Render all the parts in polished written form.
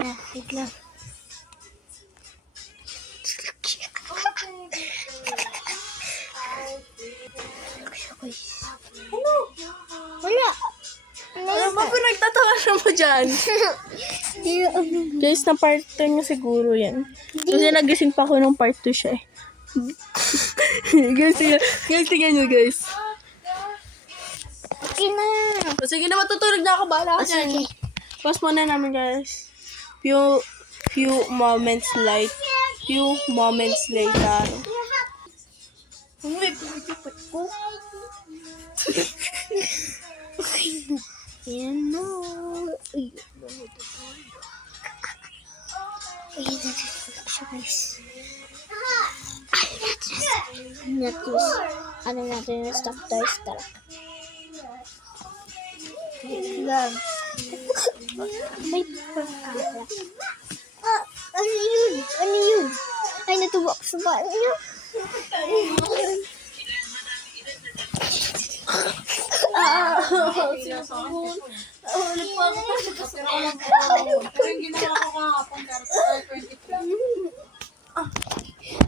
Wait lang. Wala. Ano ba pinagtatawa siya mo dyan? Guys, na part 2 niya siguro yan. Kasi nagising pa ako ng part 2 siya eh. guys, tingnan nyo guys. Okay na. O, sige na, matutulog na ako. Bahala ka dyan. Pause muna namin guys. Few moments later. Uy, pinipit ko. Yan na. Ay, natutulog siya guys. Ano natin yung stop toys tara. Love. May pagkakala. Ano yun? Ano yun? Ay, natuwa ko sa bahay niyo.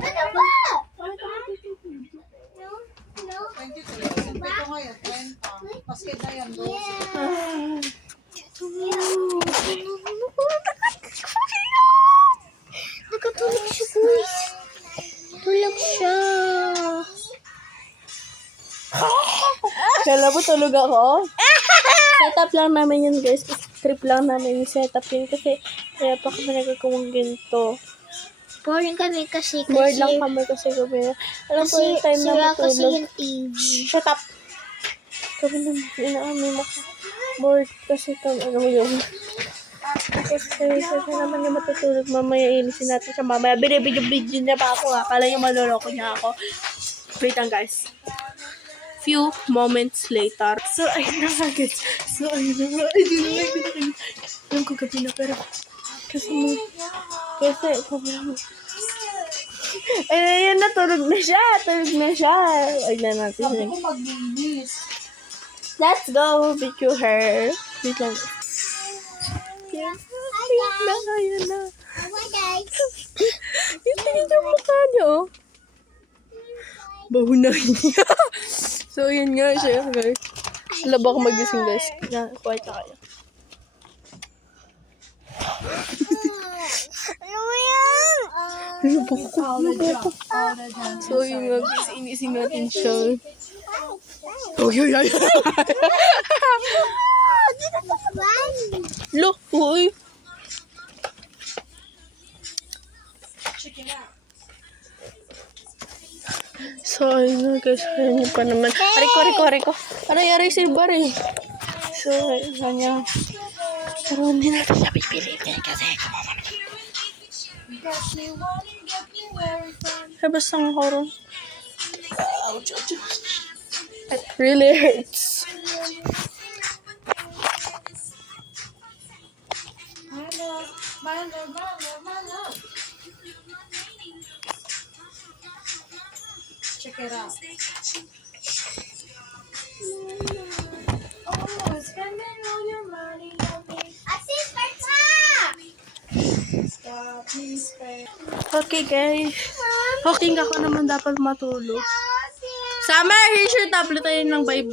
Ano ba? Basket na yan, Nakatulog siya, guys. Tulog siya. Kala mo tulog ako? Setup lang namin yun guys. Trip lang namin yung setup yun. Kasi kaya pa kami nagkakawang ganito. Boring kami kasi. Bored lang kami kasi kami. Alam ko yung time na sira kasi matulog. yung TV. Shut up! Kami naman bored kasi kami ano yung kasi naman yung matutulog mamaya inisin natin siya mamaya binibidyo niya pa ako akala niya maloloko niya ako. Wait lang guys, few moments later. So ayun na nga guys, alam ko gabi na pero kasi problema eh yan na, tulog na siya ayun na natin Sabi ko maglinis. let's go video her. Wait lang. Ayun na. Yung tingin yung mukha niyo. Bahunahin niya. So, yun nga siya, guys. Wala ba ako magising, guys? Quiet na kayo. Ano mo yan? Ano ba ako? So, yun nga, guys. Inising natin siya. Ay. Look, uy. So, ayun guys, ayun pa naman. Ariko. Ano yari si Bar eh. So, ayun niya. Pero hindi natin siya pipiliin kasi kumama naman. Ay, basta ang horror. Ouch. It really hurts. Check it out. Okay guys. Okay, ako naman dapat matulog. Summer, here's your tablet. Ayun lang, bye.